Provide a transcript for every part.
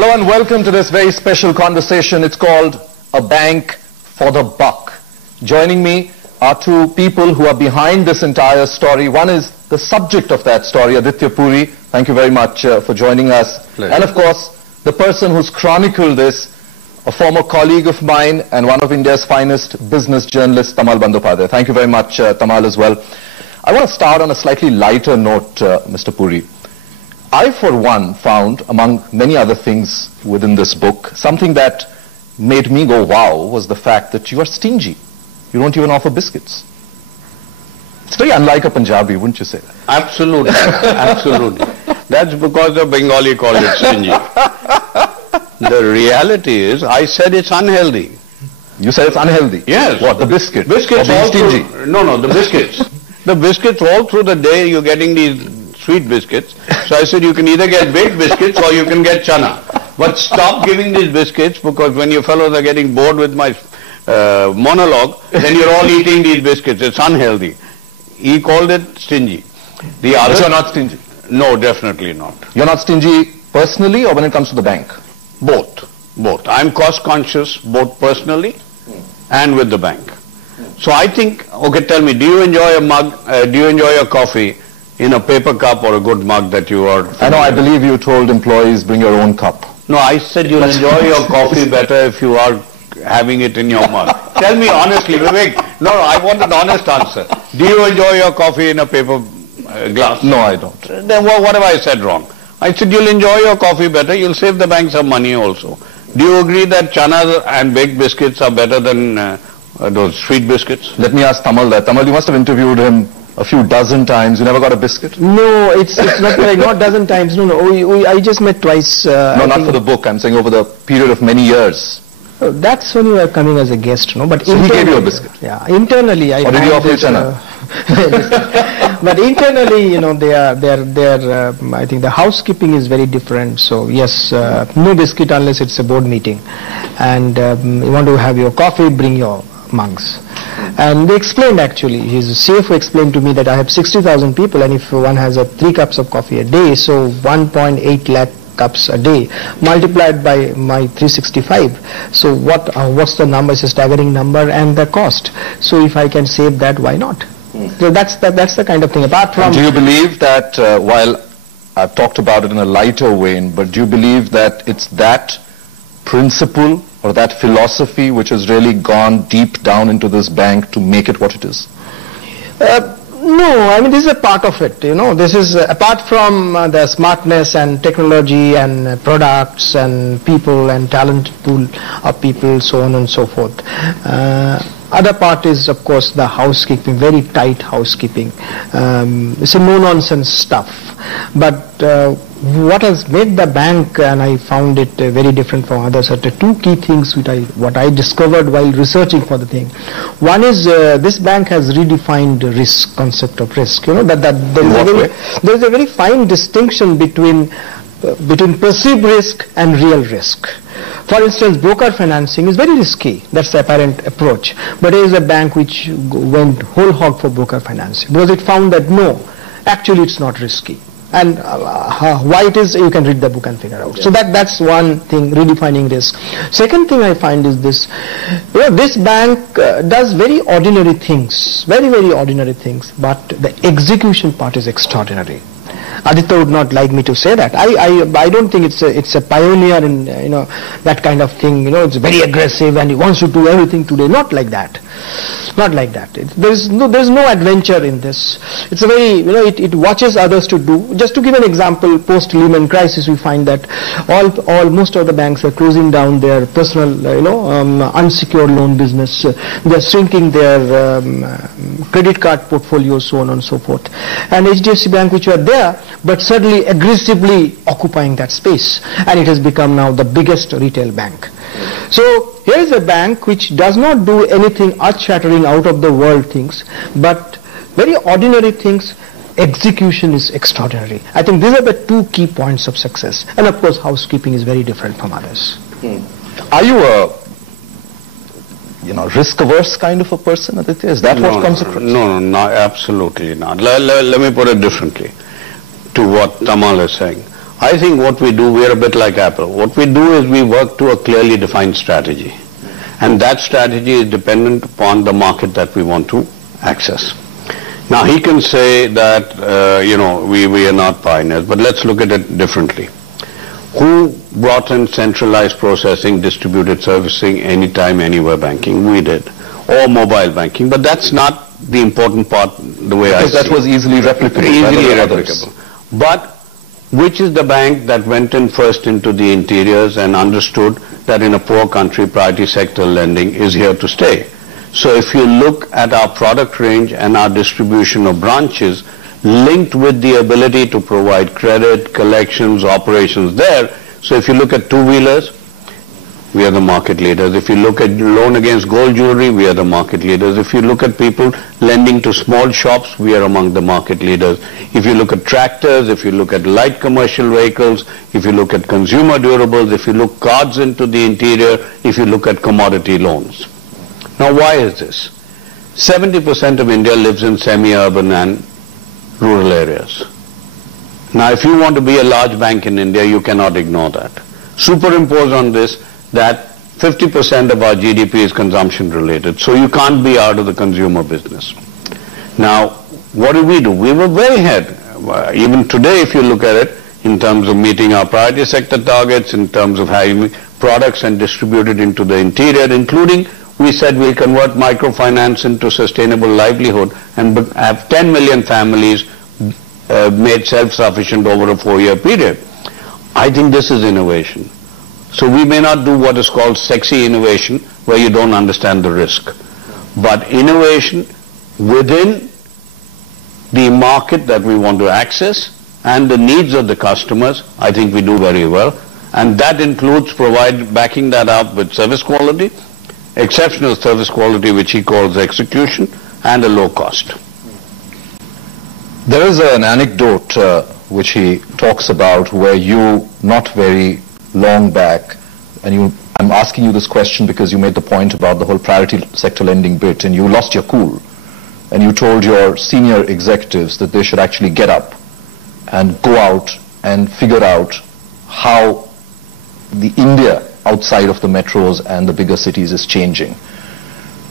Hello and welcome to this very special conversation. It's called A Bank for the Buck. Joining me are two people who are behind this entire story. One is the subject of that story, Aditya Puri. Thank you very much for joining us. Pleasure. And of course, the person who's chronicled this, a former colleague of mine and one of India's finest business journalists, Tamal Bandyapadhyay. Thank you very much, Tamal, as well. I want to start on a slightly lighter note, Mr. Puri. I, for one, found, among many other things within this book, something that made me go, wow, was the fact that you are stingy. You don't even offer biscuits. It's very unlike a Punjabi, wouldn't you say? Absolutely, absolutely. That's because the Bengali call it stingy. The reality is, I said it's unhealthy. You said it's unhealthy? Yes. What, the biscuit? Biscuits or being all stingy? No, the biscuits. The biscuits all through the day you're getting these sweet biscuits. So I said you can either get baked biscuits or you can get chana. But stop giving these biscuits, because when you fellows are getting bored with my monologue, then you're all eating these biscuits. It's unhealthy. He called it stingy. The other, But you're not stingy? No, definitely not. You're not stingy personally or when it comes to the bank? Both. I'm cost conscious both personally and with the bank. So I think, okay, tell me, do you enjoy a mug, do you enjoy your coffee in a paper cup or a good mug that you are... I know, I believe you told employees bring your own cup. No, I said you'll enjoy your coffee better if you are having it in your mug. Tell me honestly, Vivek. No, I want an honest answer. Do you enjoy your coffee in a paper glass? No, I don't. Then what have I said wrong? I said you'll enjoy your coffee better, you'll save the bank some money also. Do you agree that chana and baked biscuits are better than those sweet biscuits? Let me ask Tamal that. Tamal, you must have interviewed him a few dozen times. You never got a biscuit? No, it's not like not dozen times. No. I just met twice. No, not for the book. I'm saying over the period of many years. That's when you were coming as a guest, no? But so he gave you a biscuit? Yeah, internally I. Or did you offer chana? But internally, they are. I think the housekeeping is very different. So yes, no biscuit unless it's a board meeting, and you want to have your coffee, bring your mugs. And they explained, actually, his CFO explained to me that I have 60,000 people, and if one has 3 cups of coffee a day, so 1.8 lakh cups a day multiplied by my 365. So what's the number? It's a staggering number, and the cost. So if I can save that, why not? So that's the kind of thing. Apart from, and do you believe that while I've talked about it in a lighter vein, but do you believe that it's that principle or that philosophy which has really gone deep down into this bank to make it what it is? No, I mean, this is a part of it, This is apart from the smartness and technology and products and people and talent pool of people, so on and so forth. Other part is, of course, the housekeeping, very tight housekeeping. It's a no-nonsense stuff. But what has made the bank, and I found it very different from others, are the 2 key things what I discovered while researching for the thing. One is this bank has redefined risk, concept of risk. There is a very fine distinction between perceived risk and real risk. For instance, broker financing is very risky. That's the apparent approach. But there is a bank which went whole hog for broker financing because it found that no, actually it's not risky. And why it is, you can read the book and figure out. Yeah. So that's one thing, redefining risk. Second thing I find is this. This bank does very ordinary things, very, very ordinary things, but the execution part is extraordinary. Aditya would not like me to say that. I don't think it's a pioneer in that kind of thing. It's very aggressive and he wants to do everything today. Not like that. Not like that. There's no adventure in this. It's a very it watches others to do. Just to give an example, post Lehman crisis, we find that most of the banks are closing down their personal unsecured loan business. They're shrinking their credit card portfolios, so on and so forth. And HDFC Bank, which were there, but certainly aggressively occupying that space, and it has become now the biggest retail bank. So here is a bank which does not do anything earth-shattering, out of the world things, but very ordinary things. Execution is extraordinary. I think these are the 2 key points of success. And of course, housekeeping is very different from others. Are you a risk-averse kind of a person, Aditya? Is that what comes across? No, absolutely not. Let me put it differently to what Tamal is saying. I think what we do, we're a bit like Apple. What we do is we work to a clearly defined strategy. And that strategy is dependent upon the market that we want to access. Now he can say that, we are not pioneers, but let's look at it differently. Who brought in centralized processing, distributed servicing, anytime, anywhere banking? We did. Or mobile banking, but that's not the important part the way I see it. Because that was easily replicable. Easily replicable. But which is the bank that went in first into the interiors and understood that in a poor country, priority sector lending is here to stay? So if you look at our product range and our distribution of branches linked with the ability to provide credit, collections, operations there. So if you look at two-wheelers, we are the market leaders. If you look at loan against gold jewelry, we are the market leaders. If you look at people lending to small shops, we are among the market leaders. If you look at tractors, if you look at light commercial vehicles, if you look at consumer durables, if you look cards into the interior, if you look at commodity loans. Now why is this? 70% of India lives in semi-urban and rural areas. Now if you want to be a large bank in India, you cannot ignore that. Superimpose on this that 50% of our GDP is consumption related, so you can't be out of the consumer business. Now, what do? We were way ahead. Even today, if you look at it, in terms of meeting our priority sector targets, in terms of having products and distributed into the interior, including we said we'll convert microfinance into sustainable livelihood and have 10 million families made self-sufficient over a 4-year period. I think this is innovation. So we may not do what is called sexy innovation, where you don't understand the risk. But innovation within the market that we want to access and the needs of the customers, I think we do very well. And that includes backing that up with service quality, exceptional service quality, which he calls execution, and a low cost. There is an anecdote which he talks about where you, not very long back, and I'm asking you this question because you made the point about the whole priority sector lending bit, and you lost your cool, and you told your senior executives that they should actually get up and go out and figure out how the India outside of the metros and the bigger cities is changing.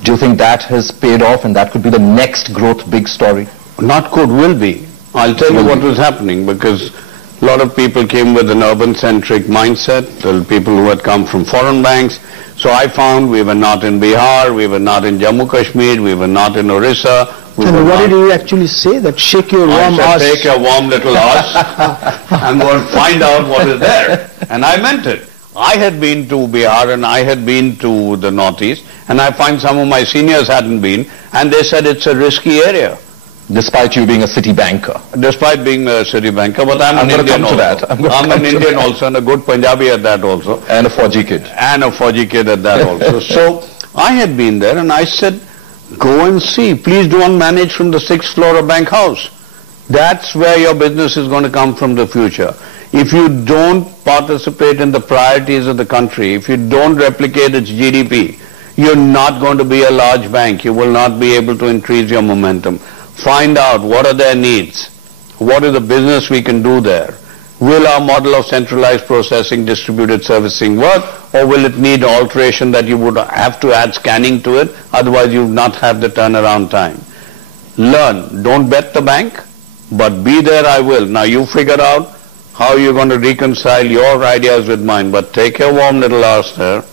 Do you think that has paid off and that could be the next growth big story? Not could, will be. I'll tell you what was happening, because a lot of people came with an urban-centric mindset, the people who had come from foreign banks. So I found we were not in Bihar, we were not in Jammu Kashmir, we were not in Orissa. And what did you actually say? That shake your warm ass? I said, take your warm little ass and go and find out what is there. And I meant it. I had been to Bihar and I had been to the Northeast, and I find some of my seniors hadn't been, and they said it's a risky area. Despite you being a city banker. Despite being a city banker, but I'm an Indian also. I'm an Indian also, and a good Punjabi at that also. And a Fauji kid. And a Fauji kid at that also. So I had been there and I said, go and see. Please don't manage from the 6th floor of Bank House. That's where your business is going to come from the future. If you don't participate in the priorities of the country, if you don't replicate its GDP, you're not going to be a large bank. You will not be able to increase your momentum. Find out what are their needs, what is the business we can do there. Will our model of centralized processing, distributed servicing work, or will it need alteration that you would have to add scanning to it, otherwise you would not have the turnaround time. Learn, don't bet the bank, but be there I will. Now you figure out how you're going to reconcile your ideas with mine, but take your warm little ass there,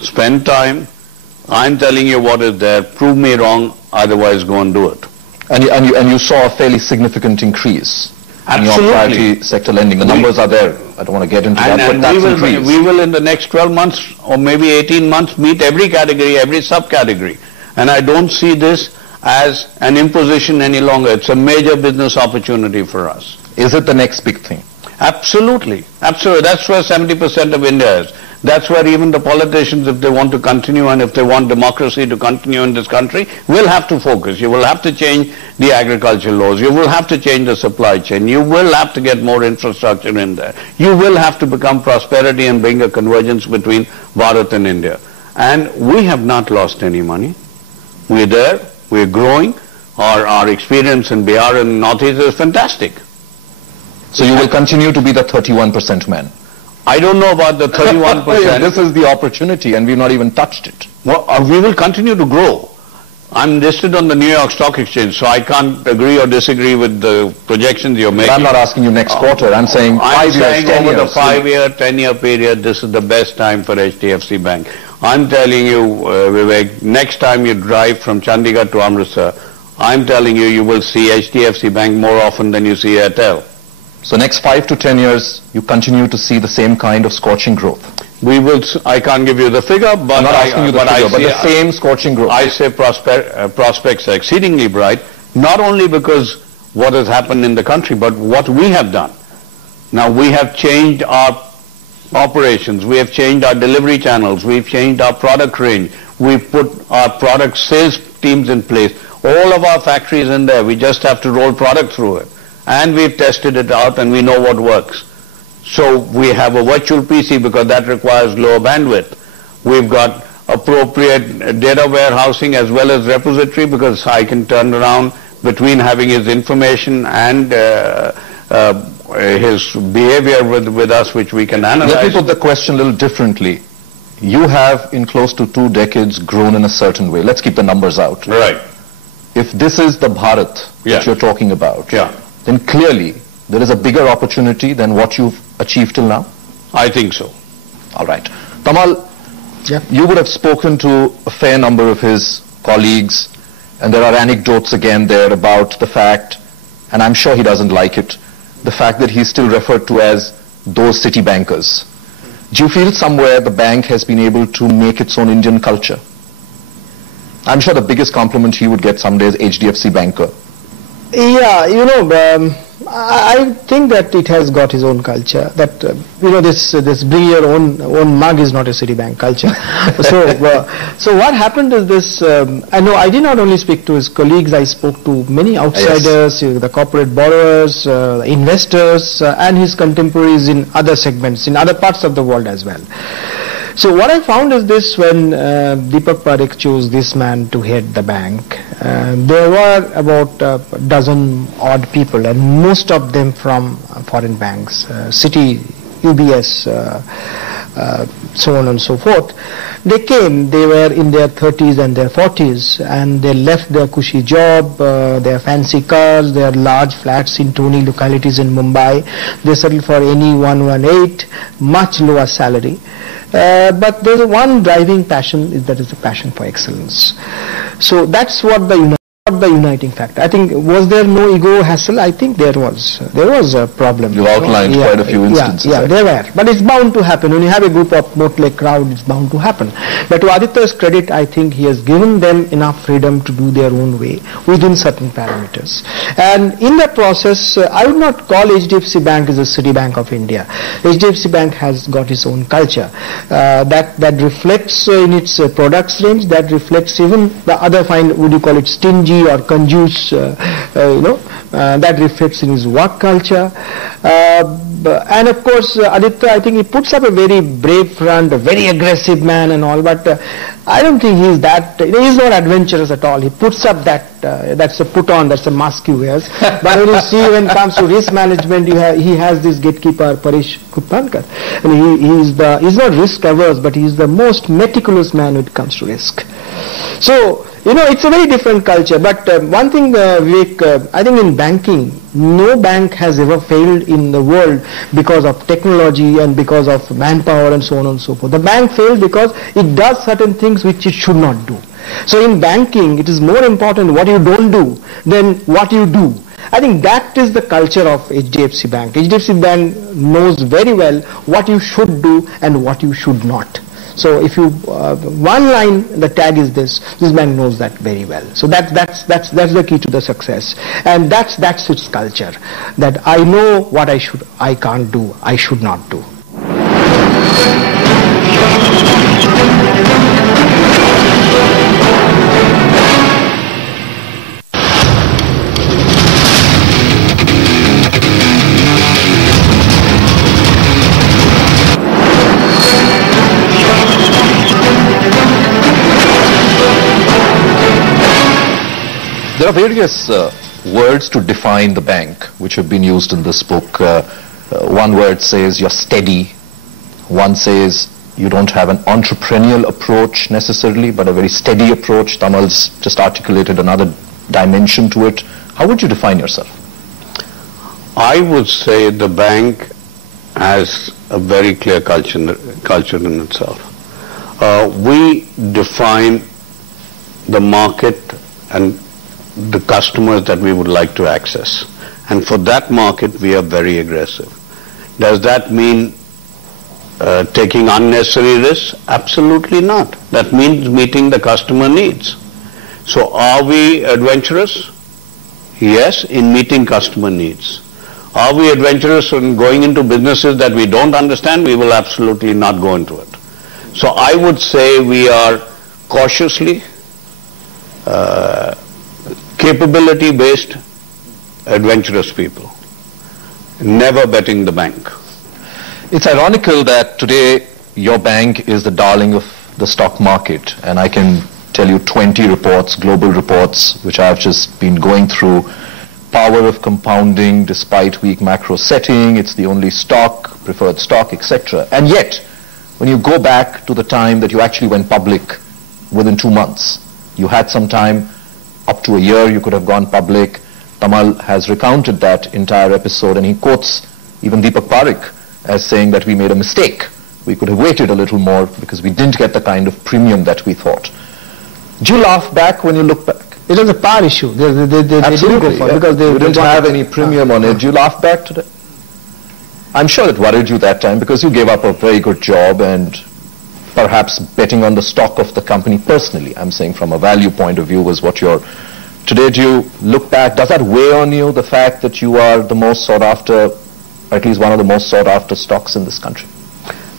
spend time, I'm telling you what is there, prove me wrong, otherwise go and do it. And you saw a fairly significant increase in your Absolutely. priority sector lending. The numbers are there. I don't want to get into that, but that's increased. We will in the next 12 months or maybe 18 months meet every category, every subcategory. And I don't see this as an imposition any longer. It's a major business opportunity for us. Is it the next big thing? Absolutely. Absolutely. That's where 70% of India is. That's where even the politicians, if they want to continue and if they want democracy to continue in this country, will have to focus. You will have to change the agricultural laws. You will have to change the supply chain. You will have to get more infrastructure in there. You will have to become prosperity and bring a convergence between Bharat and India. And we have not lost any money. We're there. We're growing. Our experience in Bihar and Northeast is fantastic. So you will continue to be the 31% man. I don't know about the 31%. This is the opportunity and we've not even touched it. Well, we will continue to grow. I'm listed on the New York Stock Exchange, so I can't agree or disagree with the projections you're making. I'm not asking you next quarter. I'm saying 5 years, 10 years. Over the 5-year, 10-year period, this is the best time for HDFC Bank. I'm telling you, Vivek, next time you drive from Chandigarh to Amritsar, I'm telling you, you will see HDFC Bank more often than you see Airtel. So next 5 to 10 years, you continue to see the same kind of scorching growth. We will. I can't give you the figure, but I'm not asking you the figure, but the same scorching growth. I say prospects are exceedingly bright, not only because what has happened in the country, but what we have done. Now we have changed our operations, we have changed our delivery channels, we've changed our product range, we've put our product sales teams in place. All of our factories in there, we just have to roll product through it. And we've tested it out and we know what works. So we have a virtual PC because that requires lower bandwidth. We've got appropriate data warehousing as well as repository because I can turn around between having his information and his behavior with us, which we can analyze. Let me put the question a little differently. You have in close to 2 decades grown in a certain way. Let's keep the numbers out. Right. If this is the Bharat that you're talking about, then clearly there is a bigger opportunity than what you've achieved till now? I think so. All right. Tamal, you would have spoken to a fair number of his colleagues, and there are anecdotes again there about the fact, and I'm sure he doesn't like it, the fact that he's still referred to as those city bankers. Do you feel somewhere the bank has been able to make its own Indian culture? I'm sure the biggest compliment he would get someday is HDFC banker. Yeah, you know, I think that it has got its own culture. That you know, this bring your own mug is not a Citibank culture. So what happened is this. I know I did not only speak to his colleagues. I spoke to many outsiders, the corporate borrowers, investors, and his contemporaries in other segments, in other parts of the world as well. So what I found is this: when Deepak Parekh chose this man to head the bank, there were about a dozen odd people, and most of them from foreign banks, Citi, UBS, so on and so forth. They came, they were in their 30s and their 40s, and they left their cushy job, their fancy cars, their large flats in tony localities in Mumbai. They settled for any 118, much lower salary. But there's one driving passion, that is the passion for excellence. So that's what the uniting factor. I think, was there no ego hassle? I think there was a problem. You outlined quite a few instances. Yeah, there were. But it's bound to happen. When you have a group of motley crowd, it's bound to happen. But to Aditya's credit, I think he has given them enough freedom to do their own way within certain parameters. And in that process, I would not call HDFC Bank as a Citibank of India. HDFC Bank has got its own culture that reflects in its products range, that reflects even the other would you call it stingy or conjuice, that reflects in his work culture. And of course, Aditya, I think he puts up a very brave front, a very aggressive man and all, but I don't think he's that, he's not adventurous at all. He puts up that's a put on, that's a mask he wears. But when you see, when it comes to risk management, he has this gatekeeper, Parish Kupankar. And he's not risk averse, but he's the most meticulous man when it comes to risk. So, it's a very different culture. But one thing, Vivek, I think in banking, no bank has ever failed in the world because of technology and because of manpower and so on and so forth. The bank failed because it does certain things which it should not do. So in banking, it is more important what you don't do than what you do. I think that is the culture of HDFC Bank. HDFC Bank knows very well what you should do and what you should not. So if you, one line, the tag is this bank knows that very well. So that's the key to the success. And that's its culture. That I know what I can't do, I should not do. There are various words to define the bank, which have been used in this book. One word says you're steady. One says you don't have an entrepreneurial approach necessarily, but a very steady approach. Tamal's just articulated another dimension to it. How would you define yourself? I would say the bank has a very clear culture in itself. We define the market and the customers that we would like to access. And for that market, we are very aggressive. Does that mean taking unnecessary risks? Absolutely not. That means meeting the customer needs. So are we adventurous? Yes, in meeting customer needs. Are we adventurous in going into businesses that we don't understand? We will absolutely not go into it. So I would say we are cautiously, capability-based, adventurous people. Never betting the bank. It's ironical that today your bank is the darling of the stock market, and I can tell you 20 reports, global reports, which I've just been going through. Power of compounding despite weak macro setting, it's the only stock, preferred stock, etc. And yet, when you go back to the time that you actually went public within 2 months, you had some time, up to a year you could have gone public. Tamal has recounted that entire episode, and he quotes even Deepak Parekh as saying that we made a mistake. We could have waited a little more because we didn't get the kind of premium that we thought. Do you laugh back when you look back? It was a par issue. They didn't go for it because they didn't have any premium on it. Do you laugh back today? I'm sure it worried you that time because you gave up a very good job and perhaps betting on the stock of the company personally, I'm saying from a value point of view, was what you're... Today, do you look back, does that weigh on you, the fact that you are the most sought after, or at least one of the most sought after stocks in this country?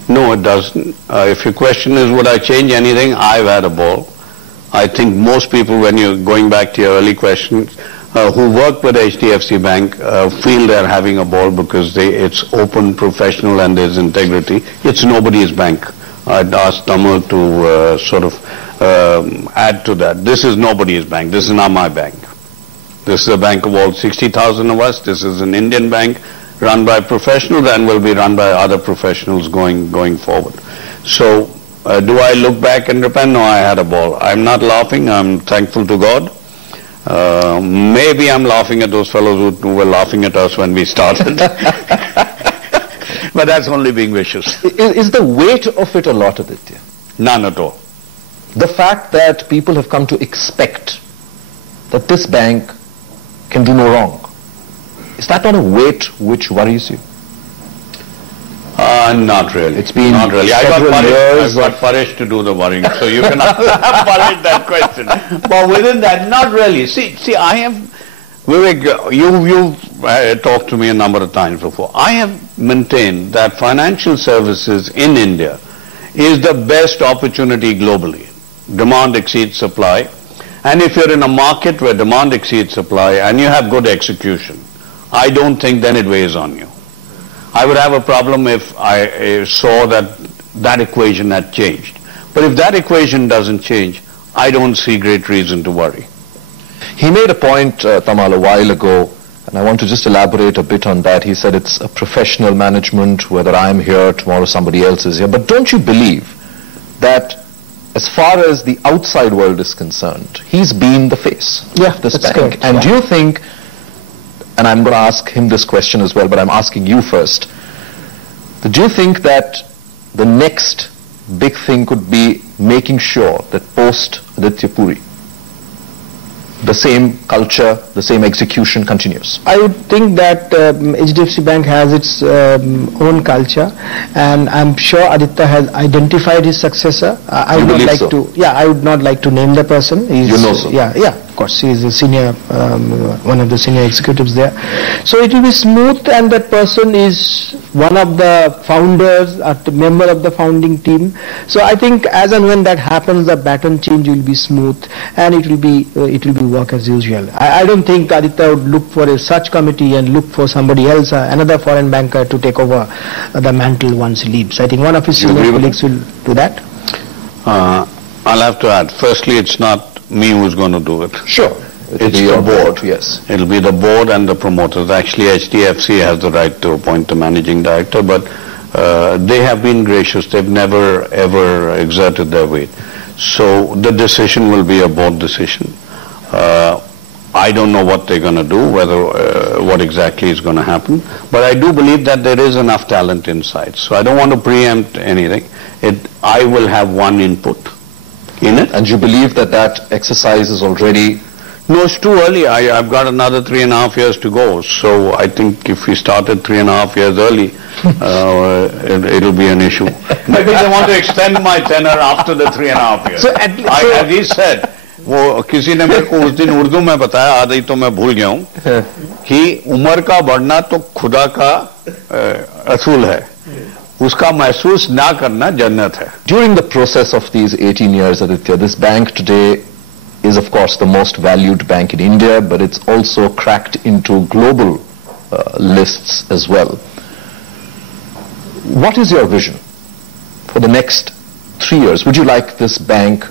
No, it doesn't. If your question is, would I change anything? I've had a ball. I think most people, when you're going back to your early questions, who work with HDFC Bank feel they're having a ball because it's open, professional, and there's integrity. It's nobody's bank. I'd ask Tamal to add to that. This is nobody's bank. This is not my bank. This is a bank of all 60,000 of us. This is an Indian bank run by professionals and will be run by other professionals going forward. So, do I look back and repent? No, I had a ball. I'm not laughing. I'm thankful to God. Maybe I'm laughing at those fellows who were laughing at us when we started. But that's only being vicious. Is the weight of it a lot, Aditya? None at all. The fact that people have come to expect that this bank can do no wrong, is that not a weight which worries you? Not really. It's been not really. I got Paresh to do the worrying, so you can ask Paresh that question. But within that, not really. See, I have, Vivek, you've talked to me a number of times before. I have maintained that financial services in India is the best opportunity globally. Demand exceeds supply. And if you're in a market where demand exceeds supply and you have good execution, I don't think then it weighs on you. I would have a problem if I saw that equation had changed. But if that equation doesn't change, I don't see great reason to worry. He made a point, Tamal, a while ago, and I want to just elaborate a bit on that. He said it's a professional management, whether I'm here, tomorrow somebody else is here. But don't you believe that as far as the outside world is concerned, he's been the face of this bank? Correct. And do you think, and I'm going to ask him this question as well, but I'm asking you first, do you think that the next big thing could be making sure that post Aditya Puri, the same culture, the same execution continues? I would think that HDFC Bank has its own culture, and I'm sure Aditya has identified his successor. I would not like to. Yeah, I would not like to name the person. You know so. Yeah. Of course, he is a senior, one of the senior executives there. So it will be smooth, and that person is one of the founders, a member of the founding team. So I think as and when that happens, the baton change will be smooth, and it will be work as usual. I don't think Aditya would look for a search committee and look for somebody else, another foreign banker to take over the mantle once he leaves. I think one of his senior colleagues will do that. I'll have to add, firstly, it's not me who's going to do it. Sure. It's the board. Yes. It'll be the board and the promoters. Actually, HDFC has the right to appoint the managing director, but they have been gracious. They've never ever exerted their weight. So the decision will be a board decision. I don't know what they're going to do, what exactly is going to happen, but I do believe that there is enough talent inside. So I don't want to preempt anything. I will have one input in it. And you believe that that exercise is already... No, it's too early. I've got another 3.5 years to go. So I think if we started 3.5 years early, it'll be an issue. Maybe they want to extend my tenure after the 3.5 years. So As he said, वो किसी ने मेरे को उस दिन उर्दू में बताया, आधी तो मैं भूल गया हूँ, कि उम्र का बढ़ना तो खुदा का असूल है, उसका महसूस ना करना जन्नत है. During the process of these 18 years, Aditya, this bank today is of course the most valued bank in India, but it's also cracked into global lists as well. What is your vision for the next 3 years? Would you like this bank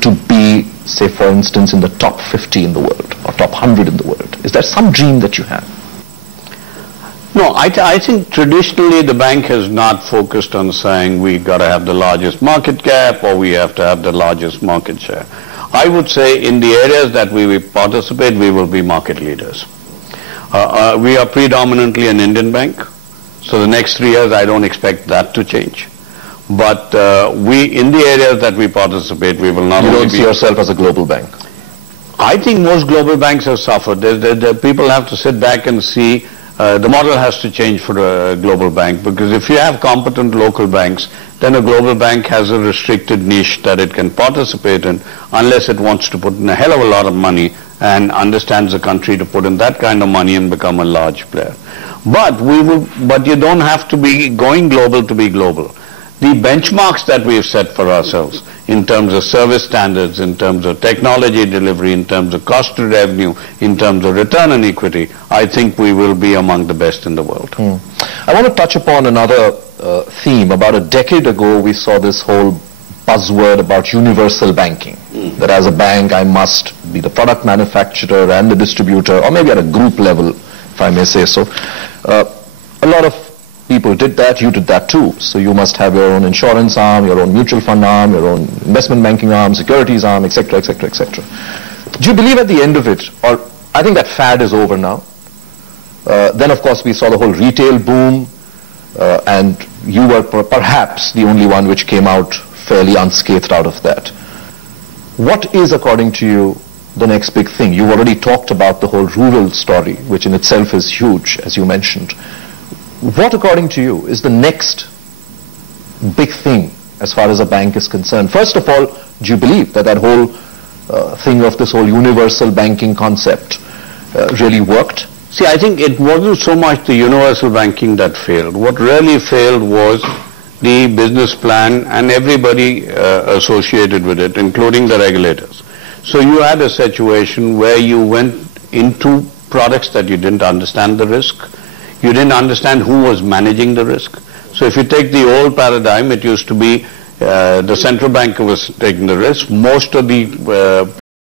to be, say for instance, in the top 50 in the world or top 100 in the world? Is there some dream that you have? No, I think traditionally the bank has not focused on saying we got to have the largest market cap or we have to have the largest market share. I would say in the areas that we participate, we will be market leaders. We are predominantly an Indian bank, so the next 3 years I don't expect that to change. But in the areas that we participate, we will not You only don't see yourself as a global bank? I think most global banks have suffered. People have to sit back and see. The model has to change for a global bank, because if you have competent local banks, then a global bank has a restricted niche that it can participate in unless it wants to put in a hell of a lot of money and understands the country to put in that kind of money and become a large player. But you don't have to be going global to be global. The benchmarks that we've set for ourselves in terms of service standards, in terms of technology delivery, in terms of cost to revenue, in terms of return on equity, I think we will be among the best in the world. I want to touch upon another theme. About a decade ago, we saw this whole buzzword about universal banking. That as a bank, I must be the product manufacturer and the distributor, or maybe at a group level, if I may say so. A lot of people did that, you did that too. So you must have your own insurance arm, your own mutual fund arm, your own investment banking arm, securities arm, etc., etc., etc. Do you believe at the end of it, or I think that fad is over now. Then of course we saw the whole retail boom, and you were perhaps the only one which came out fairly unscathed out of that. What is, according to you, the next big thing? You've already talked about the whole rural story, which in itself is huge, as you mentioned. What, according to you, is the next big thing as far as a bank is concerned? First of all, do you believe that that whole thing of this whole universal banking concept really worked? See, I think it wasn't so much the universal banking that failed. What really failed was the business plan and everybody associated with it, including the regulators. So you had a situation where you went into products that you didn't understand the risk. You didn't understand who was managing the risk. So if you take the old paradigm, it used to be the central banker was taking the risk. Most of the